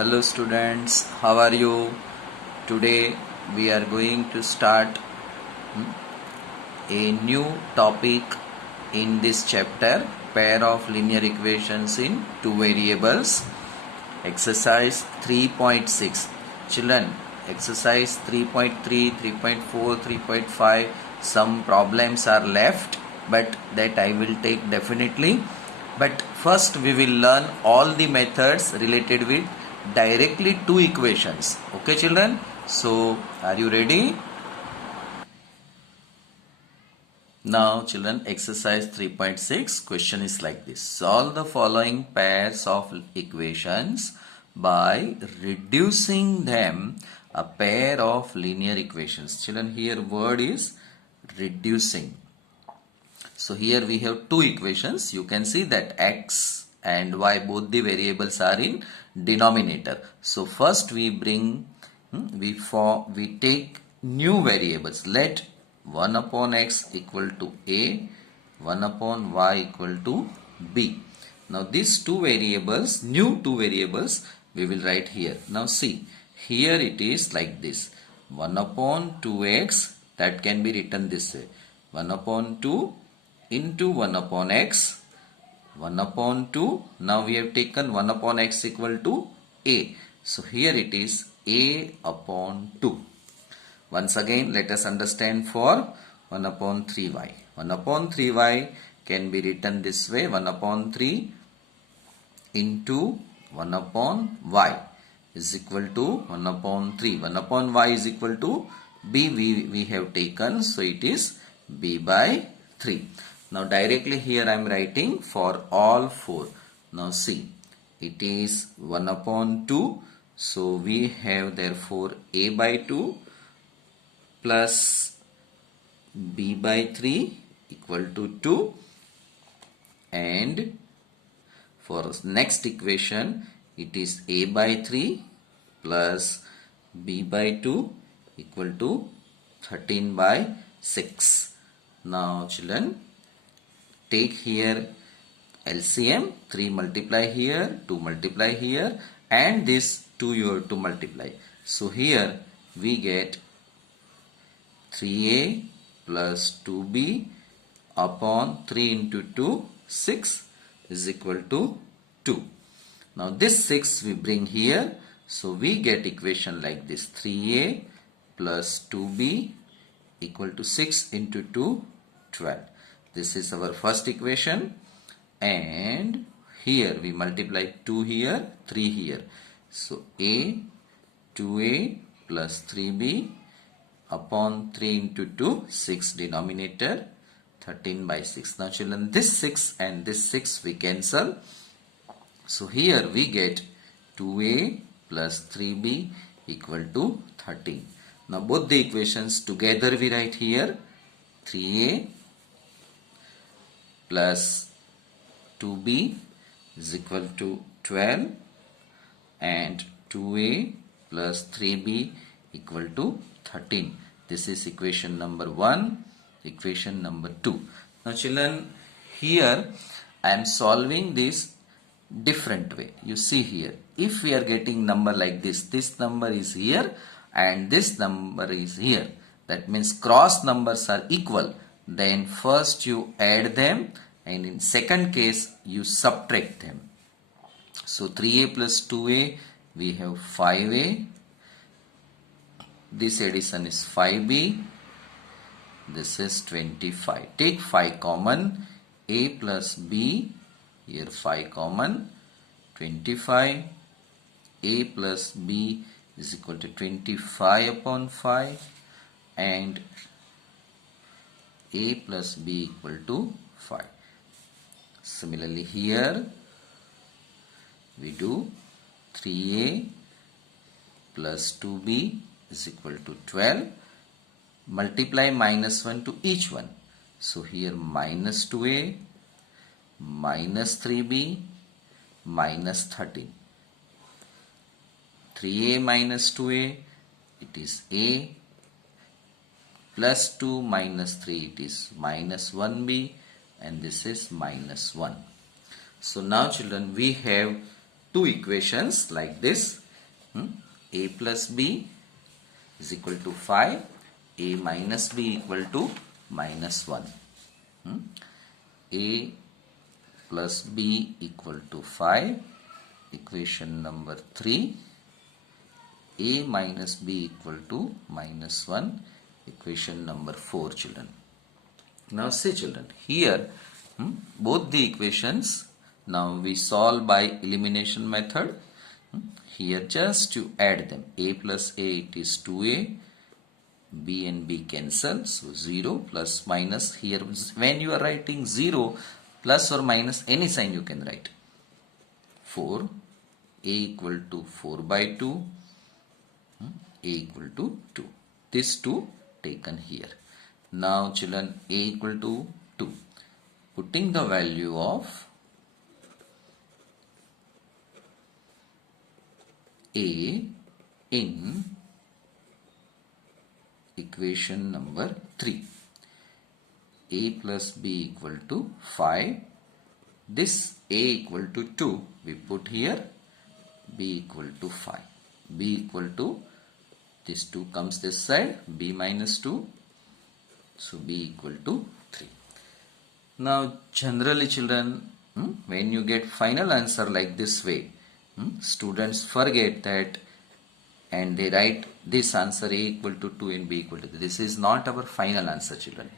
Hello students, how are you? Today we are going to start a new topic in this chapter, pair of linear equations in two variables. Exercise 3.6. Children, exercise 3.3, 3.4, 3.5, some problems are left, but that I will take definitely. But first we will learn all the methods related with directly two equations. Okay children, so are you ready? Now children, exercise 3.6 question is like this. Solve the following pairs of equations by reducing them a pair of linear equations. Children, here word is reducing. So here we have two equations. You can see that x and y, both the variables are in denominator. So first we bring, we take new variables. Let 1 upon x equal to a, 1 upon y equal to b. Now these two variables, new two variables, we will write here. Now see, here it is like this. 1 upon 2x, that can be written this way. 1 upon 2 into 1 upon x, 1 upon 2. Now we have taken 1 upon x equal to a. So here it is a upon 2. Once again, let us understand for 1 upon 3y. 1 upon 3y can be written this way. 1 upon 3 into 1 upon y is equal to 1 upon 3. 1 upon y is equal to b we have taken. So it is b by 3. Now directly here I am writing for all four. Now see, it is 1 upon 2. So we have therefore a by 2 plus b by 3 equal to 2. And for next equation, it is a by 3 plus b by 2 equal to 13 by 6. Now children, take here LCM, 3 multiply here, 2 multiply here, and this 2 you have to multiply. So here we get 3a plus 2b upon 3 into 2, 6 is equal to 2. Now this 6 we bring here. So we get equation like this. 3a plus 2b equal to 6 into 2, 12. This is our first equation. And here we multiply 2 here, 3 here. So a, 2a plus 3b upon 3 into 2, 6 denominator, 13 by 6. Now children, this 6 and this 6 we cancel. So here we get 2a plus 3b equal to 13. Now both the equations together we write here. 3a plus 2b is equal to 12 and 2a plus 3b equal to 13. This is equation number 1, equation number 2. Now children, here I am solving this different way. You see here, if we are getting number like this number is here and this number is here. That means cross numbers are equal. Then first you add them, and in second case you subtract them. So 3a plus 2a, we have 5a. This addition is 5b. This is 25. Take 5 common. A plus b, here 5 common. 25. A plus b is equal to 25 upon 5. And a plus b equal to 5. Similarly here we do 3a plus 2b is equal to 12. Multiply minus 1 to each one. So here minus 2a minus 3b minus 13. 3a minus 2a, it is a, plus 2 minus 3, it is minus 1b, and this is minus 1. So now children, we have two equations like this. A plus B is equal to 5. A minus B equal to minus 1. A plus B equal to 5. Equation number 3. A minus B equal to minus 1. Equation number 4, children. Now say, children, here both the equations now we solve by elimination method. Here just to add them. A plus A, it is 2A. B and B cancel, so 0 plus minus. Here when you are writing 0, plus or minus, any sign you can write. 4, A equal to 4 by 2, A equal to 2. This 2 taken here. Now children, A equal to 2. Putting the value of A in equation number 3. A plus B equal to 5. This A equal to 2 we put here. B equal to 5. B equal to, this 2 comes this side, B minus 2. So B equal to 3. Now generally children, when you get final answer like this way, students forget that and they write this answer A equal to 2 and B equal to 3. This is not our final answer, children,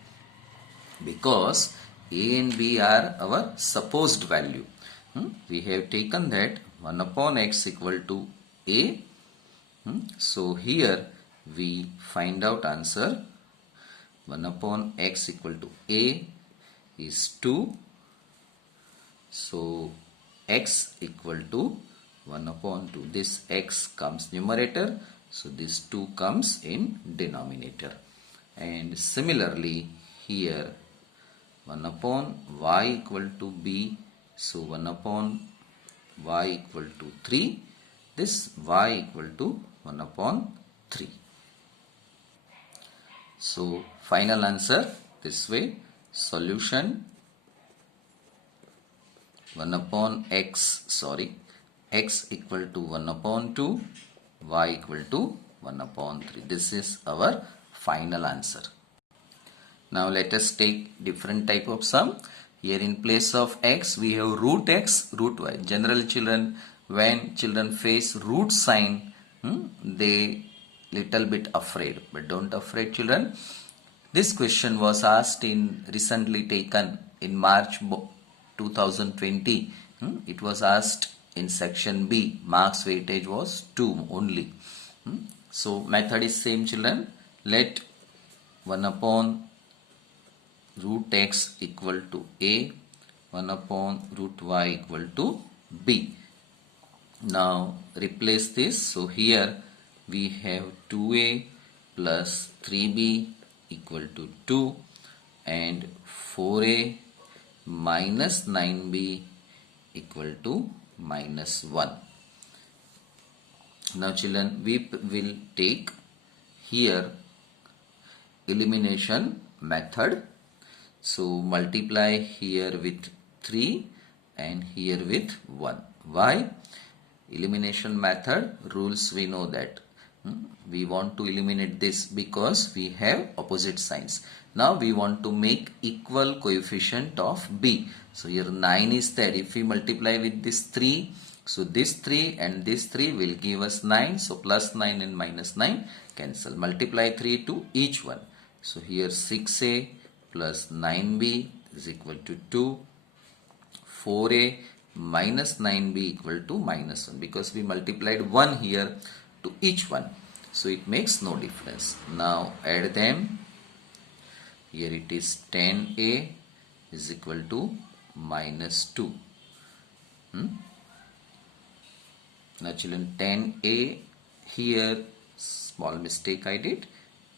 because A and B are our supposed value. We have taken that 1 upon x equal to A. So here we find out answer 1 upon x equal to A is 2. So x equal to 1 upon 2. This x comes numerator. So this 2 comes in denominator. And similarly here 1 upon y equal to b. So 1 upon y equal to 3. This y equal to 1 upon 3. So final answer this way. Solution 1 upon x equal to 1 upon 2, y equal to 1 upon 3. This is our final answer. Now let us take different type of sum. Here in place of x we have root x, root y. Generally children, when children face root sign, they little bit afraid. But don't afraid children. This question was asked in recently taken in March 2020. It was asked in section B. Marks weightage was 2 only. So method is same children. Let 1 upon root x equal to A, 1 upon root y equal to B. Now replace this. So here we have 2A plus 3B equal to 2 and 4A minus 9B equal to minus 1. Now children, we will take here elimination method. So multiply here with 3 and here with 1. Why? Elimination method rules we know that. We want to eliminate this because we have opposite signs. Now we want to make equal coefficient of B. So here 9 is there. If we multiply with this 3, so this 3 and this 3 will give us 9. So plus 9 and minus 9 cancel. Multiply 3 to each one. So here 6A plus 9B is equal to 2. 4A minus 9B equal to minus 1, because we multiplied 1 here to each one. So it makes no difference. Now add them. Here it is 10A is equal to minus 2. Now children, 10A, here small mistake I did.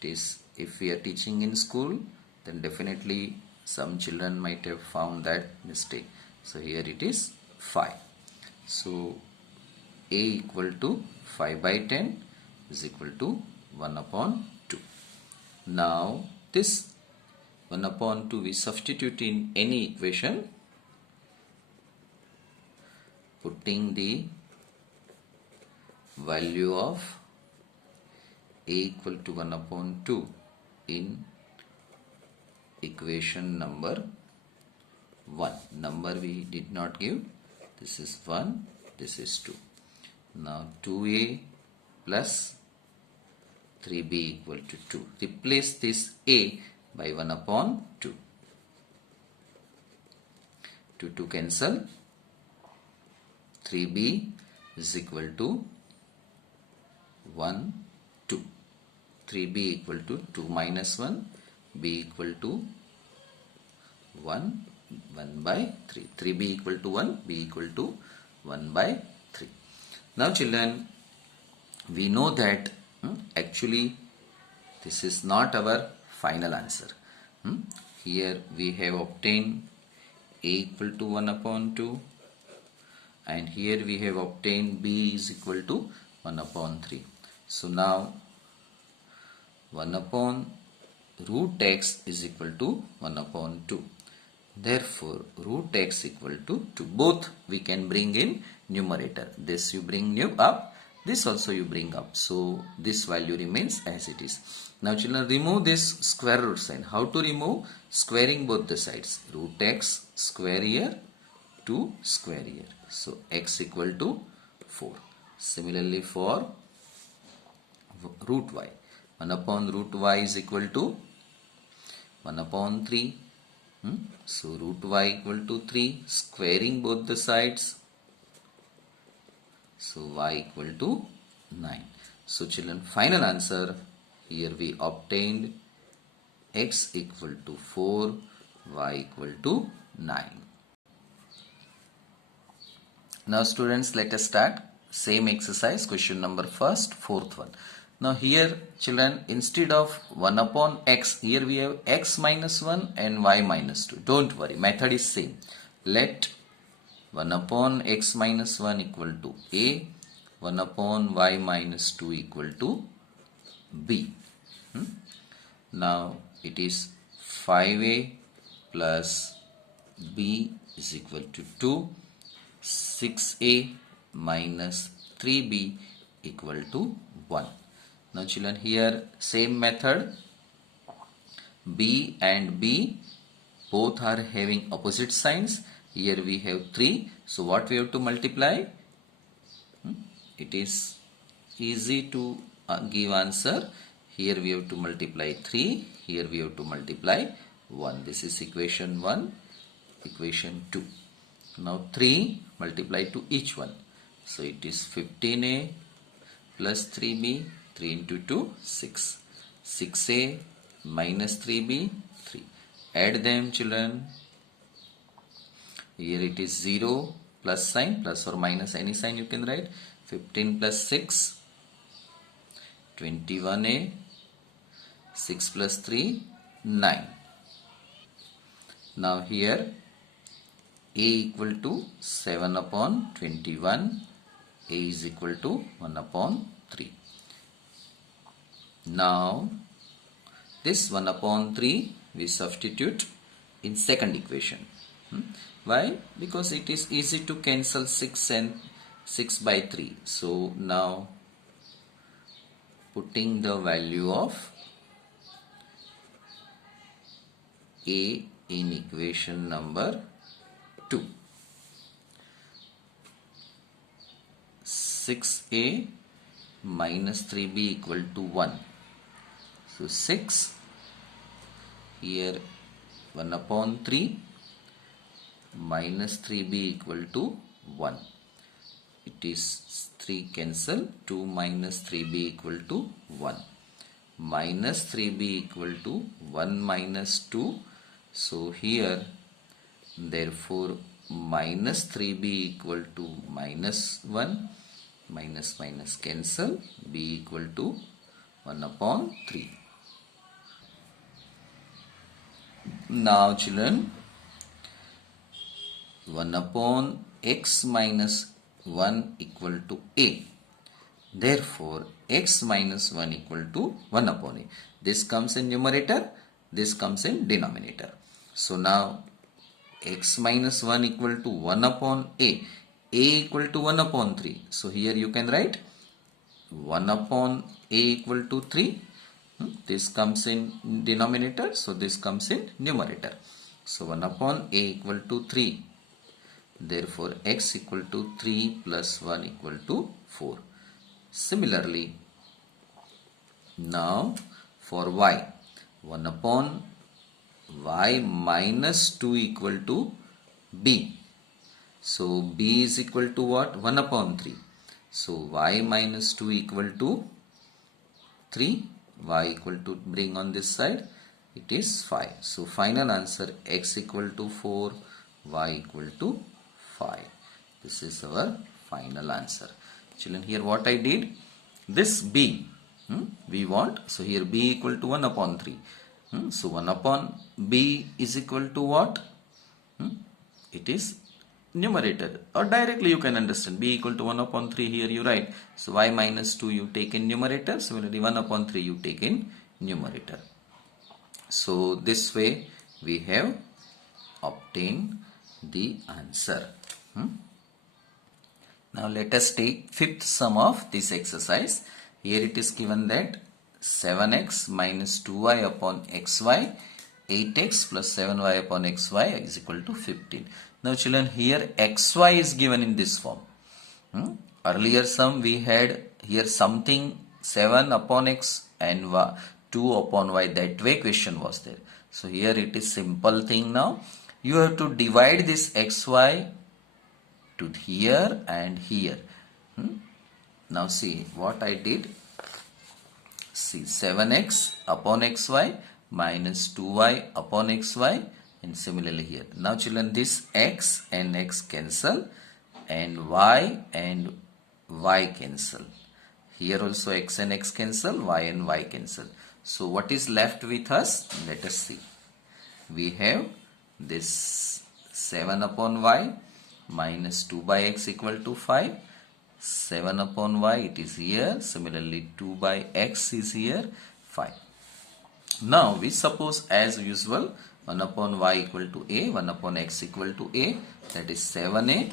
It is, if we are teaching in school, then definitely some children might have found that mistake. So here it is 5. So A equal to 5 by 10 is equal to 1 upon 2. Now this 1 upon 2 we substitute in any equation, putting the value of a equal to 1 upon 2 in equation number 1. Number we did not give. This is 1, this is 2. Now 2a plus 3b equal to 2. Replace this a by 1 upon 2. 2 cancel. 3b is equal to 1, 2. 3b equal to 2 minus 1, b equal to 1, 1 by 3. 3b equal to 1, b equal to 1 by 3. Now children, we know that actually this is not our final answer. Here we have obtained a equal to 1 upon 2, and here we have obtained b is equal to 1 upon 3. So now 1 upon root x is equal to 1 upon 2. Therefore root x equal to 2. Both we can bring in numerator. This you bring up, this also you bring up. So this value remains as it is. Now children, remove this square root sign. How to remove? Squaring both the sides. Root x square here, 2 square here. So x equal to 4. Similarly for root y. 1 upon root y is equal to 1 upon 3. So root y equal to 3. Squaring both the sides. So y equal to 9. So children, final answer, here we obtained x equal to 4, y equal to 9. Now students, let us start same exercise, question number first, fourth one. Now here children, instead of 1 upon x, here we have x minus 1 and y minus 2. Don't worry, method is same. Let 1 upon x minus 1 equal to a, 1 upon y minus 2 equal to b. Now it is 5a plus b is equal to 2. 6a minus 3b equal to 1. Now children, here same method. b and b both are having opposite signs. Here we have 3. So what we have to multiply? It is easy to give answer. Here we have to multiply 3. Here we have to multiply 1. This is equation 1, equation 2. Now 3 multiply to each one. So it is 15a plus 3b, 3 into 2, 6. 6a minus 3b, 3. Add them children. Here it is 0, plus sign, plus or minus any sign you can write. 15 plus 6, 21a, 6 plus 3, 9. Now here a equal to 7 upon 21, a is equal to 1 upon 3. Now this 1 upon 3 we substitute in second equation. Why? Because it is easy to cancel 6 and 6 by 3. So now putting the value of a in equation number 2. 6a minus 3b equal to 1. So 6, here 1 upon 3 minus 3b equal to 1. It is 3 cancel, 2 minus 3b equal to 1. Minus 3b equal to 1 minus 2. So here therefore minus 3b equal to minus 1. Minus minus cancel, b equal to 1 upon 3. Now children, 1 upon x minus 1 equal to a. Therefore x minus 1 equal to 1 upon a. This comes in numerator, this comes in denominator. So now x minus 1 equal to 1 upon a equal to 1 upon 3. So here you can write 1 upon a equal to 3. This comes in denominator, so this comes in numerator. So 1 upon a equal to 3. Therefore, x equal to 3 plus 1 equal to 4. Similarly, now for y, 1 upon y minus 2 equal to b. So b is equal to what? 1 upon 3. So y minus 2 equal to 3. Y equal to, bring on this side, it is 5. So final answer, x equal to 4, y equal to 5. This is our final answer. Children, here what I did, this b, we want, so here b equal to 1 upon 3. So 1 upon b is equal to what? It is numerator, or directly you can understand b equal to 1 upon 3, here you write. So y minus 2 you take in numerator, similarly 1 upon 3 you take in numerator. So this way we have obtained the answer. Now let us take fifth sum of this exercise. Here it is given that 7x minus 2y upon xy, 8x plus 7y upon xy is equal to 15. Now children, here xy is given in this form. Earlier sum we had here something 7 upon x and 2 upon y, that way question was there. So here it is simple thing now. You have to divide this xy to here and here. Now see what I did. See 7x upon xy minus 2y upon xy, and similarly here. Now children, this x and x cancel and y cancel. Here also x and x cancel, y and y cancel. So what is left with us? Let us see. We have this 7 upon y minus 2 by x equal to 5. 7 upon y, it is here. Similarly 2 by x is here, 5. Now we suppose as usual 1 upon y equal to a, 1 upon x equal to a, that is 7a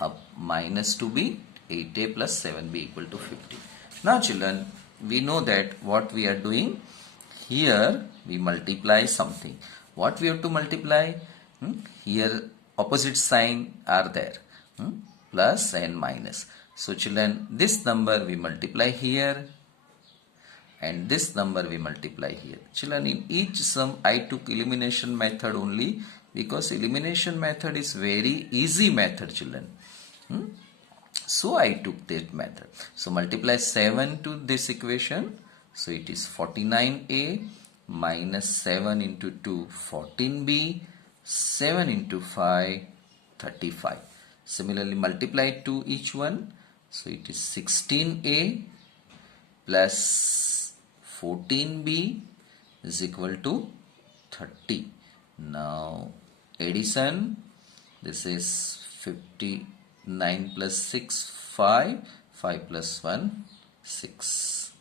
up minus 2b, 8a plus 7b equal to 50. Now children, we know that what we are doing here, we multiply something. What we have to multiply? Here opposite sign are there, plus and minus. So children, this number we multiply here and this number we multiply here. Children, in each sum I took elimination method only, because elimination method is very easy method children. So I took that method. So multiply 7 to this equation. So it is 49a minus 7 into 2, 14b, 7 into 5, 35. Similarly multiply 2 each one. So it is 16a plus 14b is equal to 30. Now addition, this is 59 plus 6, 5, 5 plus 1, 6.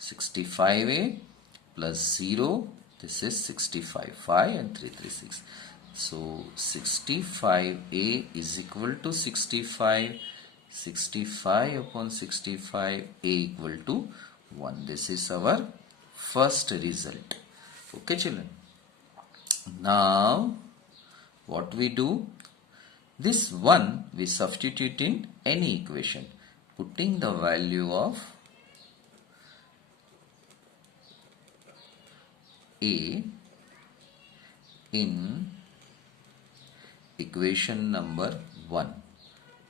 65a plus 0, this is 65, 5 and 3, 3, 6. So 65a is equal to 65, 65 upon 65, a equal to 1. This is our first result. Okay children. Now what we do? This 1 we substitute in any equation, putting the value of a in equation number 1.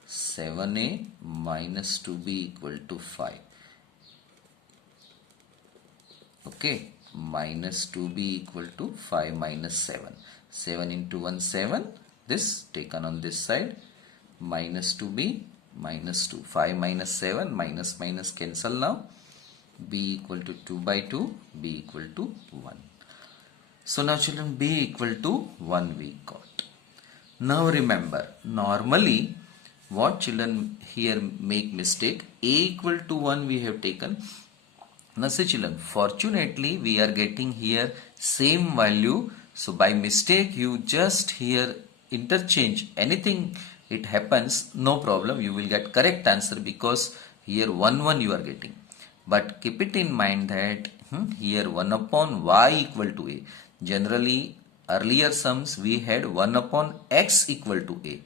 7a minus 2b equal to 5. Okay, minus 2b equal to 5 minus 7. 7 into 1, 7. This taken on this side. Minus 2b, minus 2. 5 minus 7, minus minus cancel now. b equal to 2 by 2, b equal to 1. So now children, b equal to 1 we got. Now remember, normally what children here make mistake, a equal to 1 we have taken. Now see children, fortunately we are getting here same value. So by mistake you just here interchange anything, it happens, no problem, you will get correct answer, because Here 1 you are getting. But keep it in mind that here 1 upon y equal to a. Generally, earlier sums we had 1 upon x equal to a.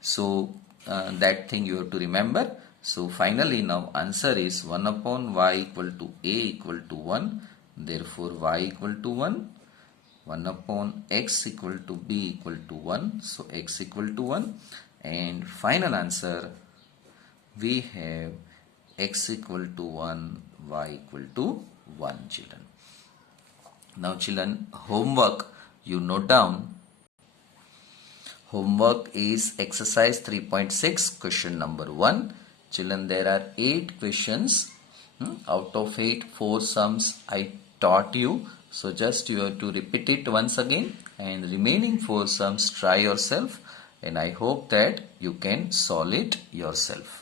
So that thing you have to remember. So finally now answer is 1 upon y equal to a equal to 1. Therefore y equal to 1. 1 upon x equal to b equal to 1. So x equal to 1. And final answer we have x equal to 1, y equal to 1, children. Now children, homework you note down. Homework is exercise 3.6 question number 1. Children, there are 8 questions. Out of 8, 4 sums I taught you. So just you have to repeat it once again, and remaining 4 sums try yourself, and I hope that you can solve it yourself.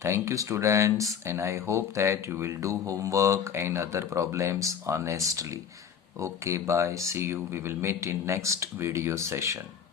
Thank you students, and I hope that you will do homework and other problems honestly. Okay, bye. See you. We will meet in next video session.